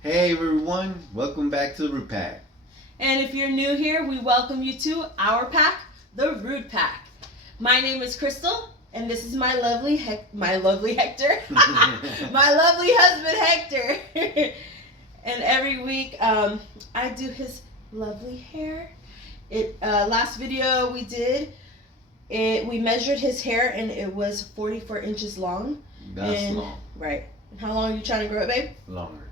Hey everyone, welcome back to the Root Pack. And if you're new here, we welcome you to our pack, the Root Pack. My name is Crystal, and this is my lovely Hector, my lovely husband Hector. And every week, I do his lovely hair. Last video we did, we measured his hair, and it was 44 inches long. That's long. Right. And how long are you trying to grow it, babe? Longer.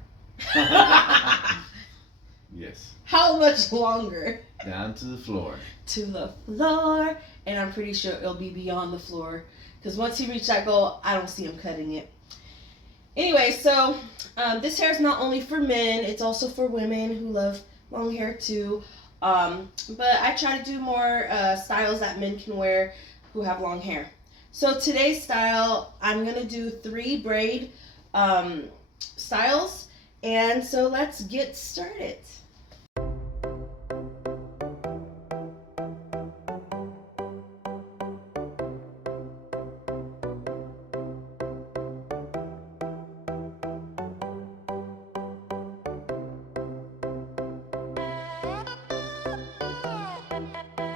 Yes. How much longer? Down to the floor. To the floor. And I'm pretty sure it'll be beyond the floor. Because once he reaches that goal, I don't see him cutting it. Anyway, so this hair is not only for men, it's also for women who love long hair too. But I try to do more styles that men can wear who have long hair. So today's style, I'm going to do 3 braid styles. And so let's get started.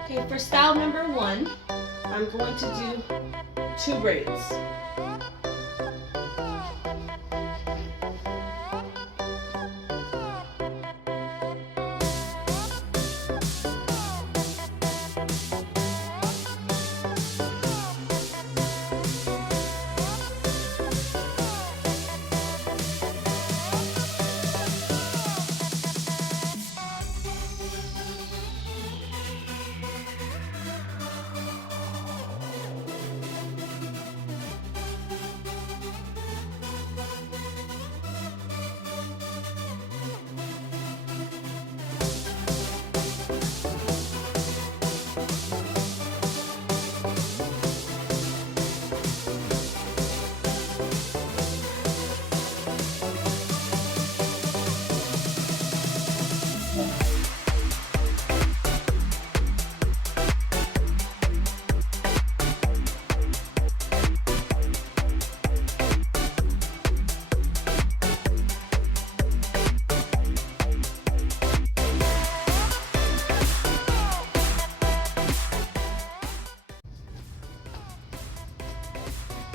Okay, for style number 1, I'm going to do 2 braids.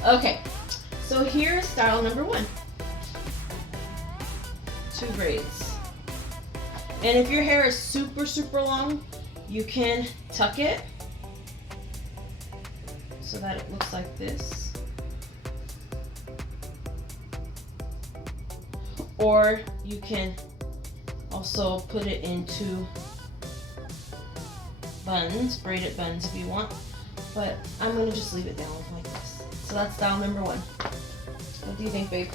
Okay, so here's style number 1. 2 braids. And if your hair is super long, you can tuck it so that it looks like this. Or you can also put it into buns, braided buns if you want. But I'm going to just leave it down like this. So that's style number 1. What do you think, babe?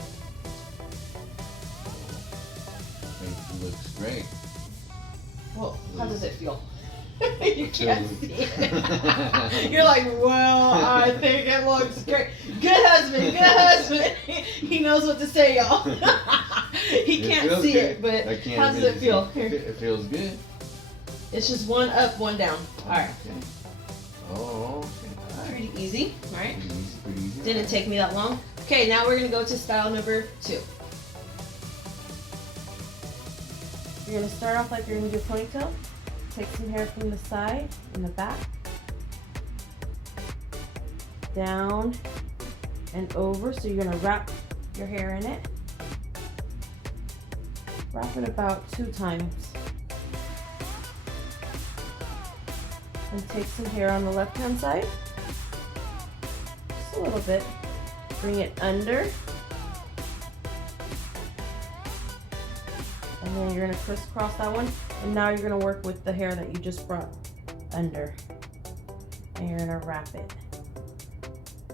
I think it looks great. Well, how does it feel? You can't see it. You're like, well, I think it looks great. Good husband, good husband. He knows what to say, y'all. He can't see it, but how does it feel? Here. It feels good. It's just one up, one down. All right. Okay. Oh, okay. Pretty easy, right? Pretty easy. Didn't take me that long. Okay, now we're gonna go to style number 2. You're gonna start off like you're gonna do a ponytail. Take some hair from the side and the back, down and over. So you're gonna wrap your hair in it. Wrap it about 2 times. And take some hair on the left-hand side. Just a little bit. Bring it under. And then you're going to crisscross that one. And now you're going to work with the hair that you just brought under. And you're going to wrap it.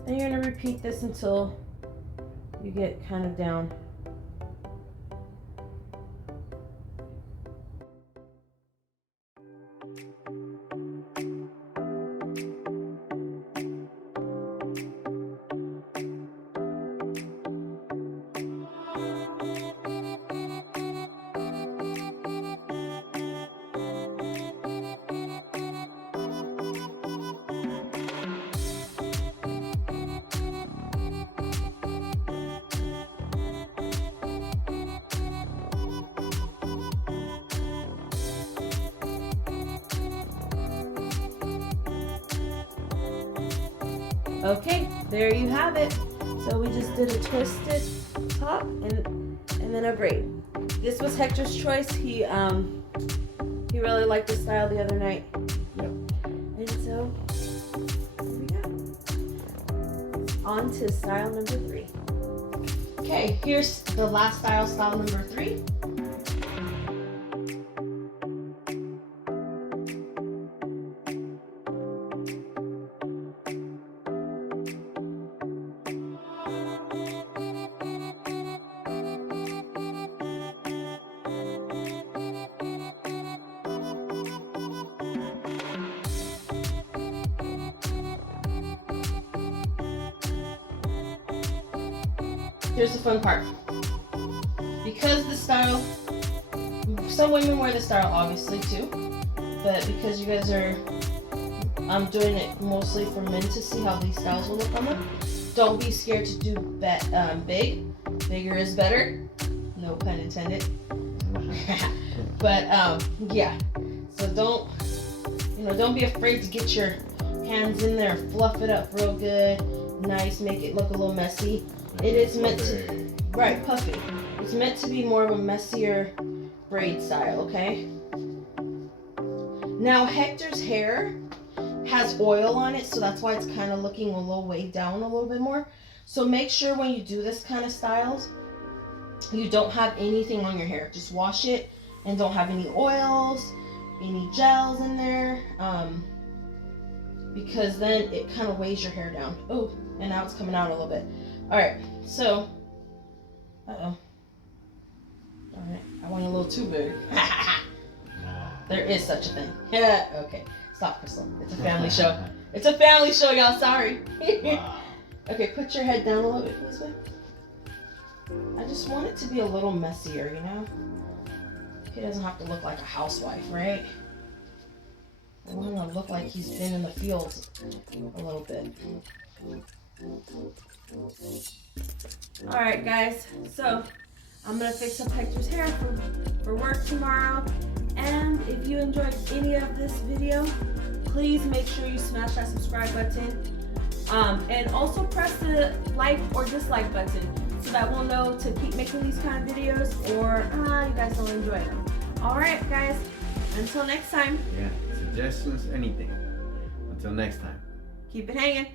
And you're going to repeat this until you get kind of down. Okay, there you have it. So we just did a twisted top and then a braid. This was Hector's choice. He really liked the style the other night. Yep. And so here we go. On to style number 3. Okay, here's the last style, style number 3. Here's the fun part. Because the style, some women wear the style obviously too, but because you guys are, I'm doing it mostly for men to see how these styles will look on them. Don't be scared to do big. Bigger is better. No pun intended. But yeah. So don't be afraid to get your hands in there, fluff it up real good, nice, make it look a little messy. It is meant to, right, puffy. It's meant to be more of a messier braid style, okay? Now Hector's hair has oil on it, so that's why it's kind of looking a little way down a little bit more. So make sure when you do this kind of styles, you don't have anything on your hair. Just wash it and don't have any oils, any gels in there, because then it kind of weighs your hair down. Oh, and now it's coming out a little bit. All right, so, all right, I went a little too big. There is such a thing. Yeah, okay, stop, Crystal. It's a family show. It's a family show, y'all. Sorry. Wow. Okay, put your head down a little bit this way. I just want it to be a little messier, you know? He doesn't have to look like a housewife, right? I want him to look like he's been in the fields a little bit. Alright guys, so I'm going to fix up Hector's hair for work tomorrow. And if you enjoyed any of this video, please make sure you smash that subscribe button. And also press the like or dislike button so that we'll know to keep making these kind of videos, or you guys don't enjoy them. Alright guys, until next time. Yeah, suggestions, anything. Until next time. Keep it hanging.